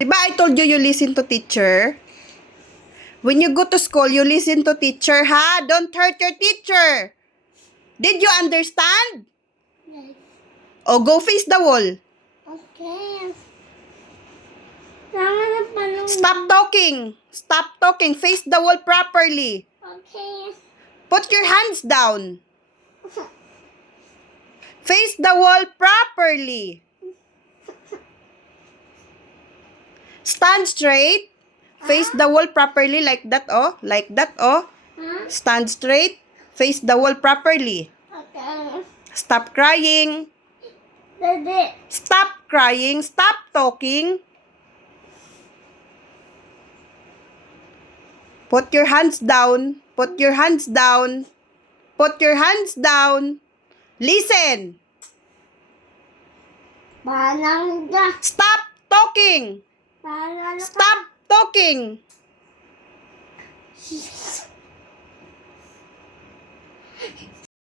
Diba I told you listen to teacher? When you go to school, you listen to teacher, ha? Don't hurt your teacher. Did you understand? Yes. O, go face the wall. Okay. Tama na pala. Stop talking. Stop talking. Face the wall properly. Okay. Put your hands down. Face the wall properly. Stand straight. Face the wall properly like that, oh. Like that, oh. Huh? Stand straight. Face the wall properly. Okay. Stop crying. Dede. Stop crying. Stop talking. Put your hands down. Put your hands down. Put your hands down. Listen. Balang ka. Stop talking. Balang ka. Stop talking.